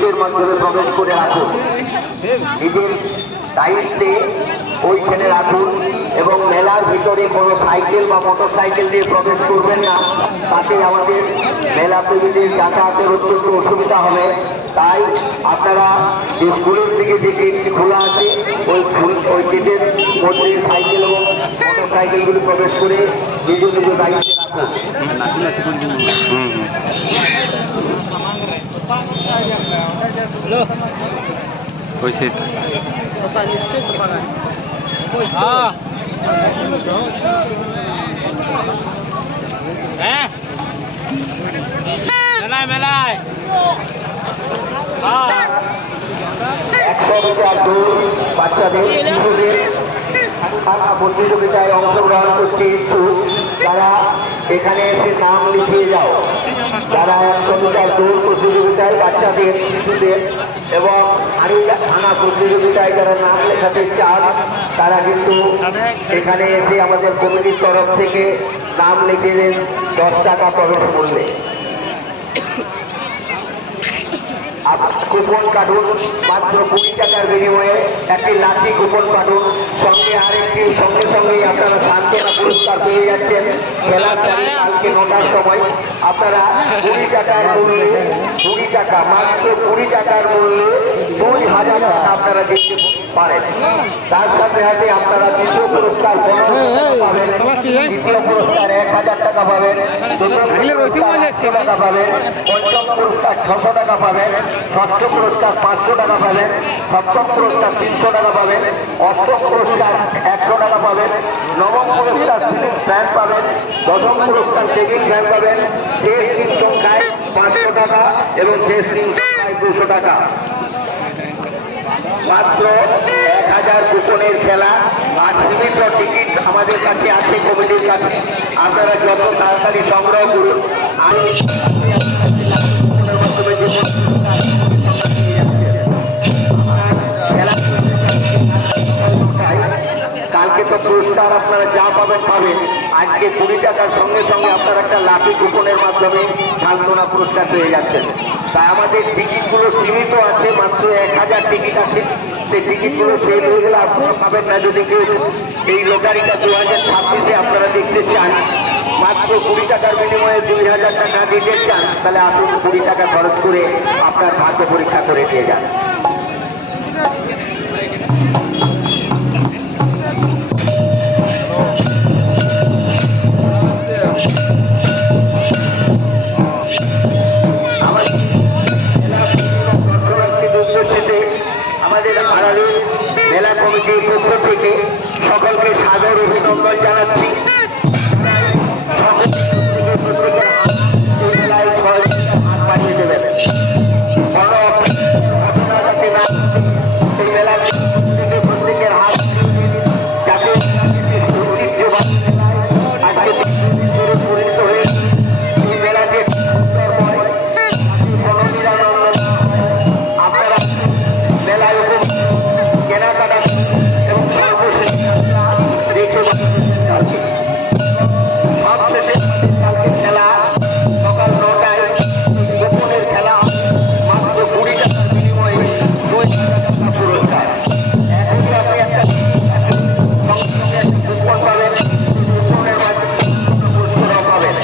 টিকিটের মাধ্যমে প্রবেশ করে রাখুন। নিজের দায়িত্বে ওইখানে রাখুন এবং মেলার ভিতরে কোনো সাইকেল বা মোটর সাইকেল দিয়ে প্রবেশ করবেন না, তাতে আমাদের মেলা প্রেমীদের যাতায়াতের অত্যন্ত অসুবিধা হবে। তাই আপনারা যে স্কুলের দিকে যে গেটটি খোলা আছে ওই গেটের মধ্যে সাইকেল এবং মোটর সাইকেলগুলি প্রবেশ করে নিজ নিজ দায়িত্বে রাখুন। মেলায় 100 মিটার দৌড় বাচ্চাদের শিশুদের প্রতিযোগিতায় অংশগ্রহণ করতে ইচ্ছুক তারা এখানে এসে নাম লিখিয়ে যাও। যারা 100 মিটার দৌড় প্রতিযোগিতায় বাচ্চাদের শিশুদের এবং হাড়ি আনা প্রতিযোগিতায় যারা নাম লেখাতে চান তারা কিন্তু এখানে এসে আমাদের কমিটির তরফ থেকে নাম লিখে দেন 10 টাকা প্রবেশ মূল্যে। কুপন কাটুন, মাত্র 20 টাকার বিনিময়ে একটি লাঠি কুপন কাটুন। সঙ্গে আরেকটি সঙ্গেই আপনারা সান্ত্বনা পুরস্কার পেয়ে যাচ্ছেন। খেলার কালকে 9টার সময় আপনারা 20 টাকার মূল্যে 20 টাকা মাত্র 20 টাকার মূল্যে 2000 টাকা আপনারা দিতে পারেন। তার সাথে সাথে আপনারা দ্বিতীয় পুরস্কার 1500 পাবেন, তৃতীয় পুরস্কার 1000 টাকা পাবেন, টাকা পাবেন, পঞ্চম পুরস্কার 600 টাকা পাবেন, ষষ্ঠ পুরস্কার 500 টাকা পাবেন, সপ্তম পুরস্কার 300 টাকা পাবেন, অষ্টম পুরস্কার 100 টাকা পাবেন, নবম পুরস্কার সিলিং ফ্যান পাবেন, দশম পুরস্কার টেবিল ফ্যান পাবেন, শেষ তিন সংখ্যায় 500 টাকা এবং শেষ তিন সংখ্যায় 200 টাকা। মাত্র 1000 কুপনের খেলা আর সীমিত টিকিট আমাদের কাছে আছে কমিটির কাছে। আপনারা যত তাড়াতাড়ি সংগ্রহ করুন। আমি কালকে তো পুরস্কার আপনারা যা পাবেন পাবেন, আজকে 20 টাকার সঙ্গে সঙ্গে আপনারা একটা লাঠি কুপনের মাধ্যমে সান্ত্বনা পুরস্কার পেয়ে যাচ্ছেন। তাই আমাদের টিকিটগুলো সীমিত আছে, মাত্র 1000 টিকিট আছে। সেই টিকিটগুলো সেল হয়ে গেলে আপনারা পাবেন না। যদি কেউ এই লটারিটা 2026-এ আপনারা দেখতে চান, মাত্র 20 টাকার বিনিময়ে 2000 টাকা দিতে চান, তাহলে আসুন 20 টাকা খরচ করে আপনার ভাগ্য পরীক্ষা করে দিয়ে যান। আমাদের আড়ালের মেলা কমিটির পক্ষ থেকে সকলকে সাদর অভিনন্দন জানাচ্ছি। হাত পাঠিয়ে দেবেন। প্রত্যেকের হাত যাতে পরিণত হয়ে এই মেলাকে আপনারা মেলায় কেনাকাটা এবং সর্বশেষ দেখে সবশেষে খেলা সকাল 9টায় গোপনের খেলা মাত্র 20 টাকার বিনিময়ে 2000 টাকা পুরস্কার। এখনই আপনি একটা কুপন পাবেন, কুপনের মাধ্যমে পুরস্কার পাবেন।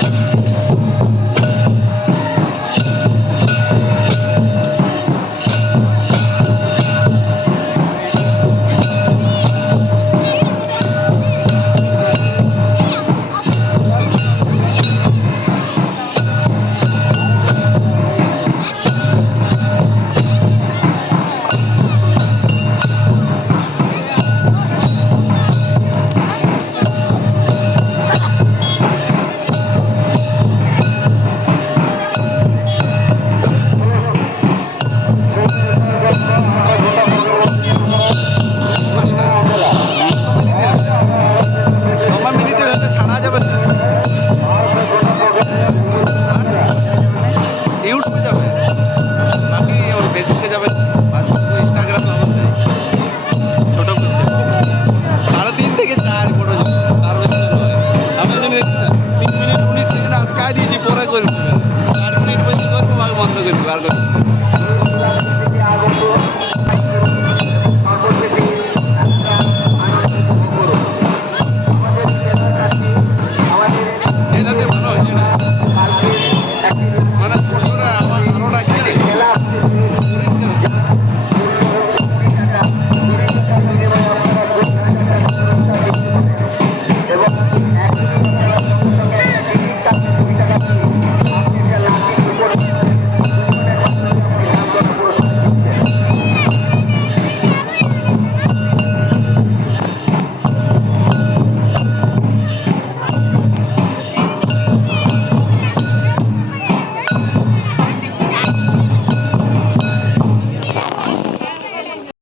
দিয়েছি পরে করবো 4 মিনিট পর্যন্ত করবো বন্ধ করবো আর করবো।